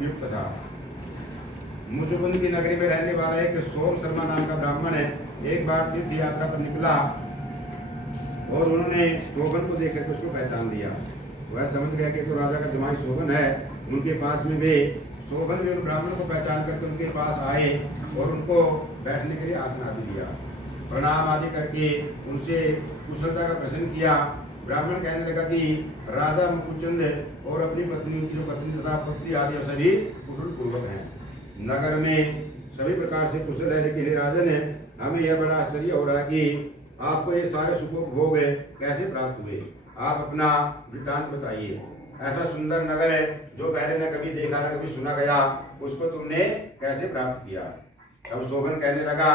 युक्त था। मुचुकुंद की नगरी में रहने वाला एक सोम शर्मा नाम का ब्राह्मण है एक बार तीर्थ यात्रा पर निकला और उन्होंने शोभन को देख करके उसको पहचान लिया। वह समझ गया कि तो राजा का जमाई शोभन है। उनके पास में वे शोभन भी उन ब्राह्मण को पहचान करके उनके पास आए और उनको बैठने के लिए आसन आदि दिया, प्रणाम आदि करके उनसे कुशलता का प्रश्न किया। ब्राह्मण कहने लगा कि राजा मुकुचंद और अपनी पत्नी, उनकी जो पत्नी तथा पुत्री आदि सभी कुशल पूर्वक हैं, नगर में सभी प्रकार से कुशल है, लेकिन राजन हमें यह बड़ा आश्चर्य हो रहा है कि आपको ये सारे सुखोपभोग कैसे प्राप्त हुए। आप अपना वृत्तांत बताइए। ऐसा सुंदर नगर है जो पहले न कभी देखा न कभी सुना गया, उसको तुमने कैसे प्राप्त किया। तब शोभन कहने लगा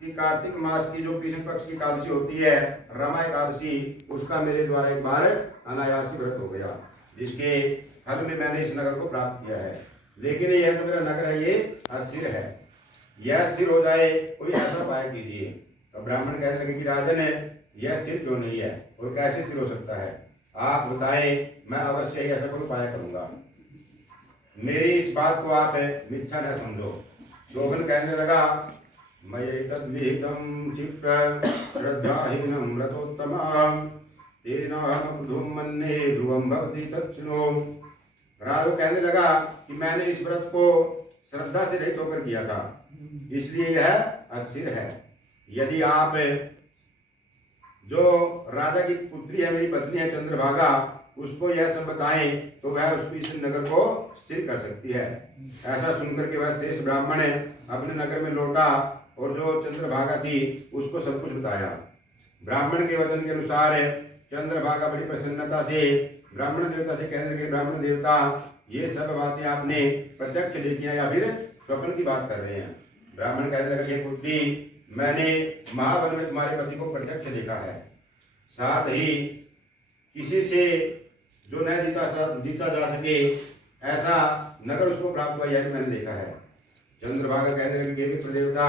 कि कार्तिक मास की जो कृष्ण पक्ष की एकादशी होती है, रमा एकादशी, उसका मेरे द्वारा एक बार अनायासी व्रत हो गया, जिसके फल में मैंने इस नगर को प्राप्त किया है। लेकिन यह जो मेरा नगर है ये अस्थिर है, यह स्थिर हो जाए कोई ऐसा उपाय कीजिए। तो ब्राह्मण कहने लगे कि राजन यह स्थिर क्यों नहीं है और कैसे स्थिर हो सकता है, आप बताएं, मैं अवश्य ही ऐसा कोई उपाय करूंगा। मेरी इस बात को आप मिथ्या न समझो। शोभन कहने लगा मयैतद्विहितं चित्त श्रद्धाहीनं व्रतोत्तमं तेन धूम मन्ये ध्रुवं भवति तच्छृणु। राजू कहने लगा कि मैंने इस व्रत को श्रद्धा से रहित होकर किया था, इसलिए यह अस्थिर है। यदि आप जो राजा की पुत्री है, मेरी पत्नी है चंद्रभागा, उसको यह सब बताएं तो वह उसको इस नगर को स्थिर कर सकती है। ऐसा सुनकर के वह श्रेष्ठ ब्राह्मण अपने नगर में लौटा और जो चंद्रभागा थी उसको सब कुछ बताया। ब्राह्मण के वचन के अनुसार चंद्रभागा बड़ी प्रसन्नता से ब्राह्मण देवता से कहने लगे, ब्राह्मण देवता, ये सब बातें आपने प्रत्यक्ष देखी हैं या फिर स्वप्न की बात कर रहे हैं। ब्राह्मण कहने लगे, पुत्री, मैंने महावन में तुम्हारे पति को प्रत्यक्ष देखा है, साथ ही किसी से जो न जीता जा सके ऐसा नगर उसको प्राप्त हुआ, यह भी मैंने देखा है। चंद्रभागा कहने लगे, देवी प्रदेवता,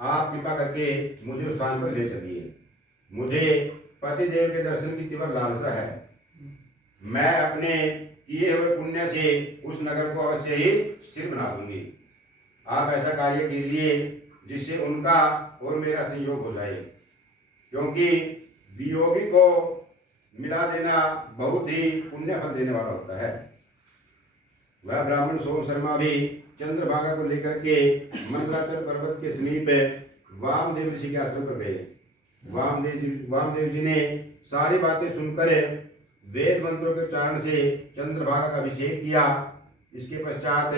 आप कृपा करके मुझे उस स्थान पर ले चलिए। मुझे पति देव के दर्शन की तीव्र लालसा है। मैं अपने किए हुए पुण्य से उस नगर को अवश्य ही स्थिर बना दूंगी। आप ऐसा कार्य कीजिए जिससे उनका और मेरा संयोग हो जाए, क्योंकि वियोगी को मिला देना बहुत ही पुण्य फल देने वाला होता है। वह ब्राह्मण सोम शर्मा भी चंद्रभागा को लेकर के मंदराचल पर्वत के समीप वामदेव ऋषि के आश्रम पर गए। वामदेव जी ने सारी बातें सुनकर वेद मंत्रों के उच्चारण से चंद्रभागा का अभिषेक किया। इसके पश्चात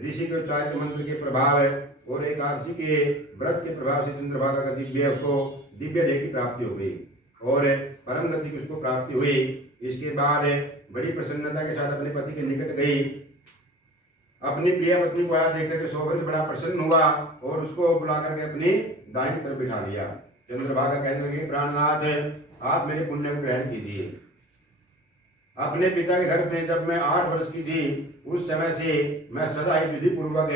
ऋषि के उच्चारित मंत्र के प्रभाव और एकादशी के व्रत के प्रभाव से चंद्रभागा का दिव्य देह की प्राप्ति हो गई और परम गति की उसको प्राप्ति हुई। इसके बाद बड़ी प्रसन्नता के साथ अपने पति के निकट गई। अपनी प्रिय पत्नी को आया देख करके शोभन बड़ा प्रसन्न हुआ और उसको बुला करके अपनी दाहिनी तरफ बिठा लिया। चंद्रभागा कहने लगे, प्राणनाथ, आप मेरे पुण्य को ग्रहण कीजिए। अपने पिता के घर में जब मैं 8 वर्ष की थी, उस समय से मैं सदा ही विधि पूर्वक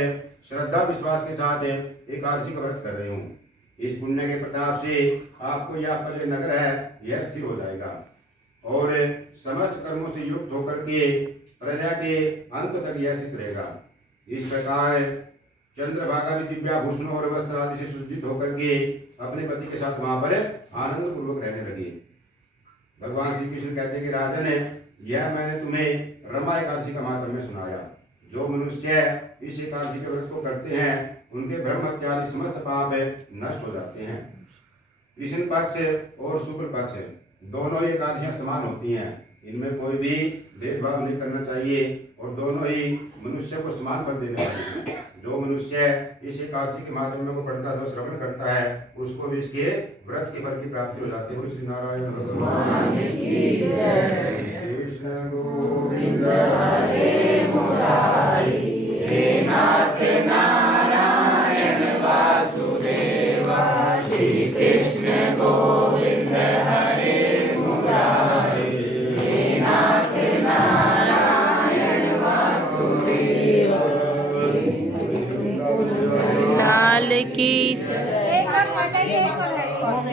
श्रद्धा विश्वास के साथ एकादशी का व्रत कर रही हूँ। इस पुण्य के प्रताप से आपको यह आपका जो नगर है यह स्थिर हो जाएगा और समस्त कर्मों से युक्त होकर के प्रजा के अंत तक यह स्थित रहेगा। इस प्रकार चंद्रभागा भी दिव्याभूषणों और वस्त्र आदि से सुसज्जित होकर के अपने पति के साथ वहां पर आनंद पूर्वक रहने लगी। भगवान श्री कृष्ण कहते हैं कि राजन, यह मैंने तुम्हें रमा एकादशी का महात्म्य सुनाया। जो मनुष्य इस एकादशी के व्रत को करते हैं उनके ब्रह्म इत्यादि समस्त पाप नष्ट हो जाते हैं। कृष्ण पक्ष और शुक्ल पक्ष दोनों ही एकादशियां समान होती हैं, इनमें कोई भी भेदभाव नहीं करना चाहिए और दोनों ही मनुष्य को समान फल देने वाले हैं। जो मनुष्य इस एकादशी के महात्म्य को पढ़ता है, श्रवण करता है, उसको भी इसके व्रत के फल की प्राप्ति हो जाती है। श्री नारायण भगवान की जय। कृष्ण गोविंद हरे मुरारी, हे नाथ नारायण वासुदेवा, श्री कृष्ण गोविंद हरे मुरारी, हे नाथ नारायण वासुदेवा। लाल की एक और